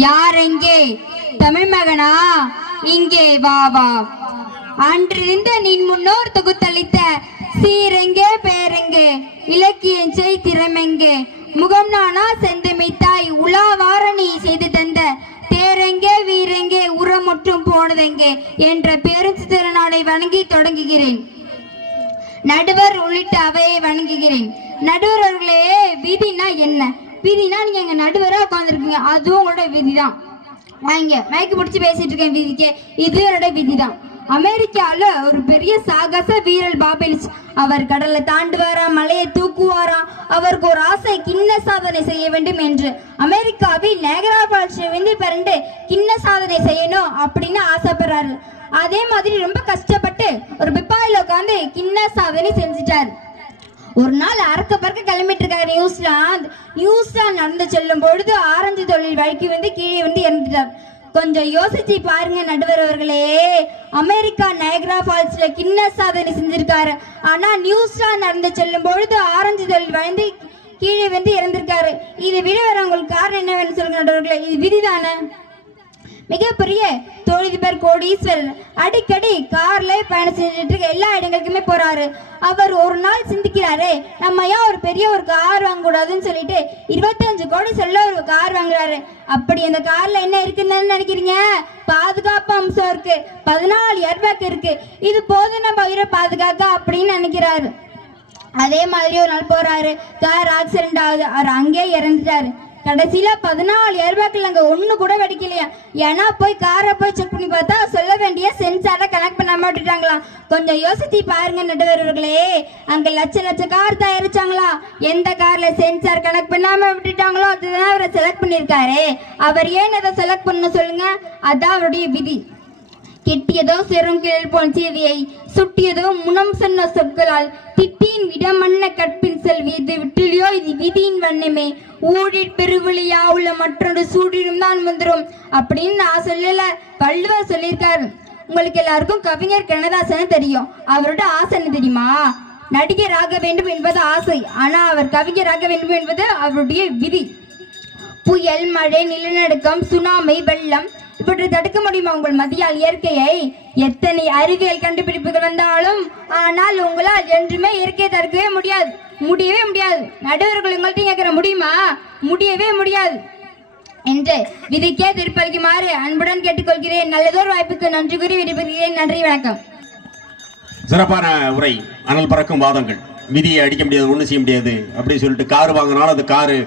யார் எங்கே? தமிழ் மகனா, இங்கே வா வா. அன்றிருந்த நின் முன்னோர் தொகுத்தளித்த சீரெங்கே பேரெங்கே, இலக்கியம் செய் திறமெங்கே, முகம் நானா செந்தமித்தாய் உலாவார நீ செய்து தந்த தேரெங்கே வீரெங்கே உரமுற்றும் போனதெங்கே என்ற பேருந்து திறனானை வணங்கி தொடங்குகிறேன். நடுவர் உள்ளிட்ட அவையை வணங்குகிறேன். நடுவர் அவர்களே, விதினா என்ன? விதினா நீங்க எங்க நடுவரா உட்காந்துருக்கீங்க, அதுவும் உங்களோட விதிதான். வாங்க, மயக்கு முடிச்சு பேசிட்டு இருக்கேன். விதிக்கே இது என்னோட விதிதான். அமெரிக்கால ஒரு பெரிய சாகச வீரர் பாபில்ஸ். அவர் கடலை தாண்டுவாராம், மலையை தூக்குவாராம். அவருக்கு ஒரு ஆசை, கிண்ண சாதனை செய்ய வேண்டும் என்று. அமெரிக்காவில் நயகரா ஃபால்ஸ் வந்து பிறண்டு கிண்ண சாதனை செய்யணும் அப்படின்னு ஆசைப்படுறாரு. அதே மாதிரி ரொம்ப கஷ்டப்பட்டு ஒரு பிப்பாயில உட்காந்து கிண்ண சாதனை செஞ்சிட்டாரு. ஒரு நாள் அறக்க பறக்க கிளம்பிட்டு இருக்காரு நியூசிலாந்து நடந்து செல்லும் பொழுது ஆரஞ்சு தொழில் வழுக்கி வந்து கீழே வந்து இறந்துட்டார். கொஞ்சம் யோசிச்சு பாருங்க நடுவர் அவர்களே, அமெரிக்கா நயகரா ஃபால்ஸ்ல கிண்ண சாதனை செஞ்சிருக்காரு. ஆனா நியூசிலாந்து நடந்து செல்லும் பொழுது ஆரஞ்சு தொழில் வளைந்து கீழே வந்து இறந்திருக்காரு. இது விட வேற உங்களுக்கு காரணம் என்ன வேணும் சொல்லுங்க நடுவர்களே, இது விதிதானே? மிகப்பெரிய தொழிலதிபர் கோடீஸ்வரர் அடிக்கடி கார்ல பயணம் செஞ்சுட்டு இருக்க எல்லா இடங்களுக்குமே போறாரு. அவர் ஒரு நாள் சிந்திக்கிறாரு, நம்ம ஏன் ஒரு பெரிய ஒரு கார் வாங்க கூடாதுன்னு சொல்லிட்டு 25 கோடி சொல்ல ஒரு கார் வாங்குறாரு. அப்படி அந்த கார்ல என்ன இருக்குன்னு நினைக்கிறீங்க? பாதுகாப்பு அம்சம் இருக்கு, 14 ஏர்பேக் இருக்கு. இது போதும் நம்ம உயிரை பாதுகாக்க அப்படின்னு நினைக்கிறாரு. அதே மாதிரி ஒரு நாள் போறாரு, கார் ஆக்சிடென்ட் ஆகுது, அவர் அங்கேயே இறந்துட்டாரு. கடைசியில 14 ஏர்பேக்ல அங்க ஒண்ணு கூட வெடிக்கலையா. ஏன்னா போய் காரை போய் செக் பண்ணி பார்த்தா சொல்ல வேண்டிய சென்சாரை கனெக்ட் பண்ணாம விட்டுட்டாங்களாம். கொஞ்சம் யோசிச்சு பாருங்க நடுவர்களே, அங்க லட்ச கார் தயாரிச்சாங்களா, எந்த கார்ல சென்சார் கனெக்ட் பண்ணாம விட்டுட்டாங்களோ அதுதான் அவரை செலக்ட் பண்ணிருக்காரு. அவர் ஏன் அதை செலக்ட் பண்ண சொல்லுங்க? அதான் அவருடைய விதி. கெட்டியதோ செரும் கீழ் போன் செய்தியை சுட்டியதோ முனம் சொன்ன சொற்களால் திட்டியின் விடமன்ன கற்பின் செல்வி இது விட்டுலியோ இது விதியின் வண்ணமே ஊழிற் பெருவழியா உள்ள மற்றொரு சூழிலும் தான் வந்துடும் அப்படின்னு நான் சொல்லல, வள்ளுவர் சொல்லியிருக்காரு. உங்களுக்கு எல்லாருக்கும் கவிஞர் கண்ணதாசனை தெரியும். அவரோட ஆசை என்ன தெரியுமா? நடிகராக வேண்டும் என்பது ஆசை, ஆனா அவர் கவிஞராக வேண்டும் என்பது அவருடைய விதி. புயல், மழை, நிலநடுக்கம், சுனாமி, வெள்ளம் இவற்றை தடுக்க முடியுமா உங்கள் மத்தியால் இயற்கையை? எத்தனை அறிவியல் கண்டுபிடிப்புகள் வந்தாலும் ஆனால் உங்களால் என்றுமே இயற்கையை தடுக்கவே முடியாது, முடியவே முடியாது. நடுவர்கள் உங்கள்கிட்ட கேட்கிற முடியுமா? முடியவே முடியாது என்று விதிக்கே திருப்பளிக்குமாறு அன்புடன் கேட்டுக்கொள்கிறேன். நல்லதொரு வாய்ப்புக்கு நன்றி கூறி விடைபெறுகிறேன். நன்றி, வணக்கம். சிறப்பான உரை. அனல் பறக்கும் வாதங்கள். விதியை அடிக்க முடியாது, ஒன்றும் செய்ய முடியாது அப்படின்னு சொல்லிட்டு கார் வாங்கினாலும் அந்த காரு